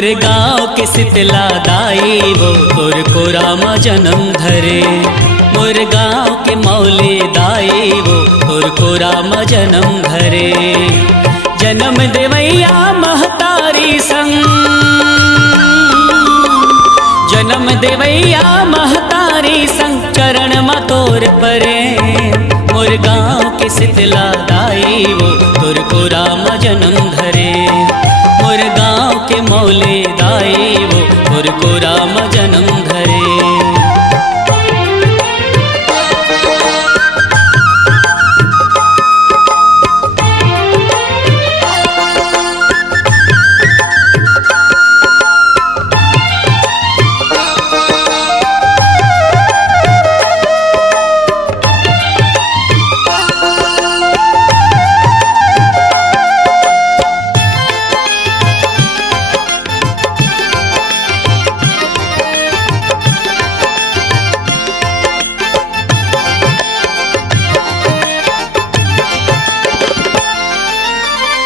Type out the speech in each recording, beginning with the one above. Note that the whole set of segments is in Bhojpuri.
मोर गाँव के शीतला दाई वो तोर कोरामा जन्म धरे। मोर गाँव के मौले दाई वो तोर कोरामा जन्म धरे। जन्म देवैया महतारी संग, जन्म देवैया महतारी संग चरण मा तोर परे। मोर गाँव के शीतला दाई वो तोर कोरामा जन्म धरे। मोर गाँव के मौले दाई वो तोर कोरामा जन्म धरे।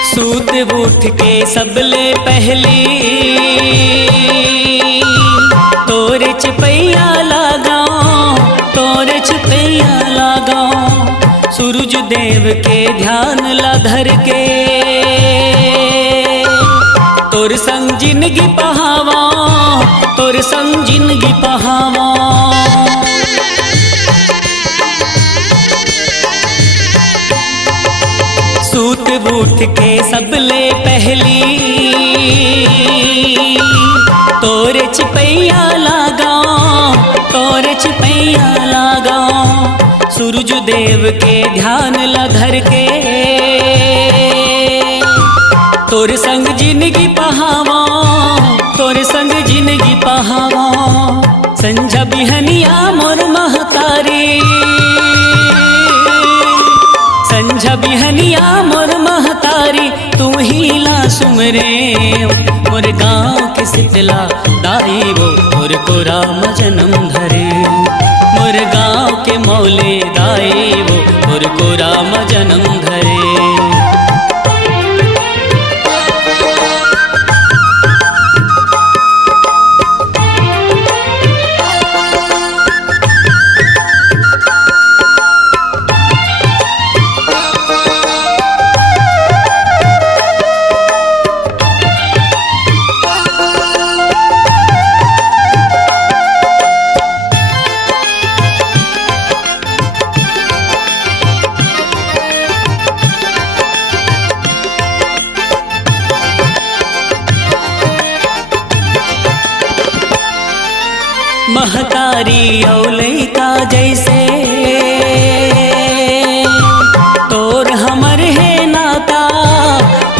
सूत उठ के सबले पहली तोरे चपैया लगाओ, तोरे चपैया लगाओ। सूरज देव के ध्यान ला धर के तोर संग जिंदगी पहावा, तोर संग जिंदगी पहावा। सूत उठ के सबले पहली तोरे चपैया लगाओ, तोरे चपैया लगाओ। सूरज देव के ध्यान ला धर के तोर संग जिंदगी पहावा, तोर संग जिंदगी पहावा। संझा बिहनिया मोर महतारी, संझा बिहनिया मोर महतारी तू ही ला सुमरे। मोर गाँव के शीतला दाई वो मोर कोरामा जन्म धरे। मोर गाँव के मौले दाई वो मोर कोरामा जन्म धरे। महतारी औलैका जैसे तोर हमर है नाता,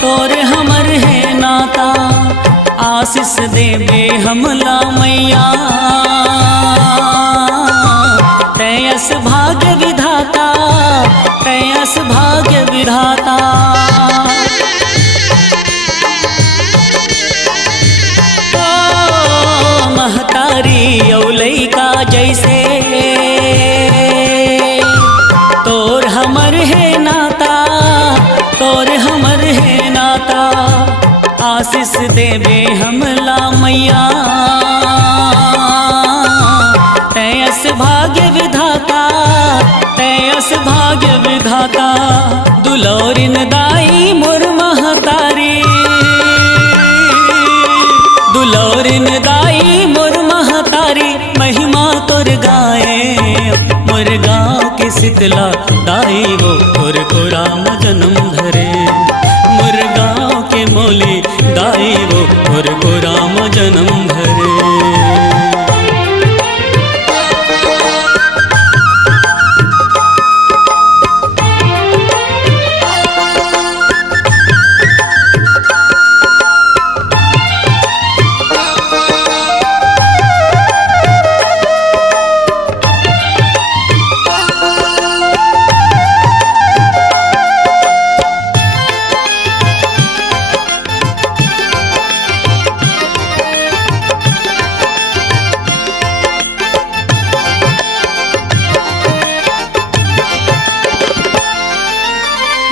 तोर हमर है नाता। आशीष देवे हमला मैया तैयस भाग्य विधाता, तैयस भाग्य विधाता। महतारी औलैका जैसे तोर हमर है नाता, तोर हमर है नाता। आशीष देवे हमला मैया तैयस भाग्य विधाता, तैयस भाग्य विधाता। दुलौरिन दाई मोर महतारी, दुलौरिन दाई मोर महतारी महिमा तोर गाए। मोर गाँव के शीतला दाई वो तोर कोरामा जन्म धरे। मोर गाँव के मौली दाई वो तोर कोरामा जन्म धरे।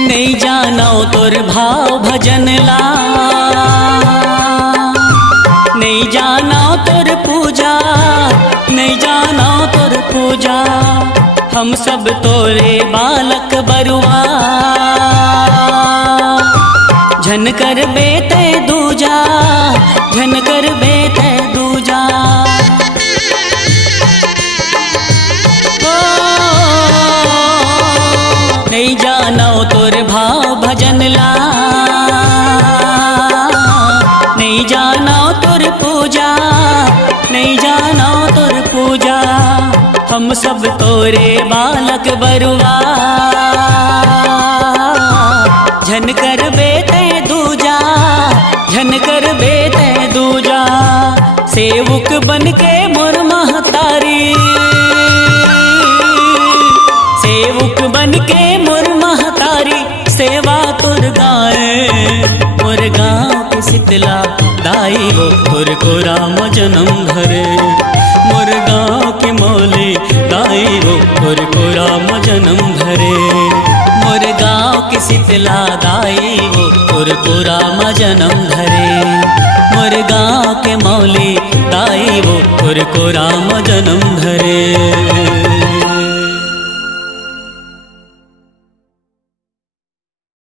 नहीं जानो तोर भाव भजन ला, जाना तोर पूजा, नहीं जाना तोर पूजा। हम सब तोरे बालक बरुआ, झन कर बेते दूजा, झन कर बेते दूजा। नहीं जानो तोर भाव भजन ला, नहीं जानो तोर पूजा, नहीं जानो तोर पूजा। हम सब तोरे बालक बरुआ, झन कर बेते दूजा, झन कर बेते दूजा। सेवक बन के मोर महतारी, सेवक बन के मोर महतारी, सेवा तोर गाए। मोर गाँव के शीतला दाई वो तोर को राम जन्म धरे। मोर गाँव के मौली दाई वो तोर को राम जन्म धरे। मोर गाँव के शीतला दाई वो तोर को राम जन्म धरे। मोर गाँव के मौली दाई वो तोर को राम जन्म धरे।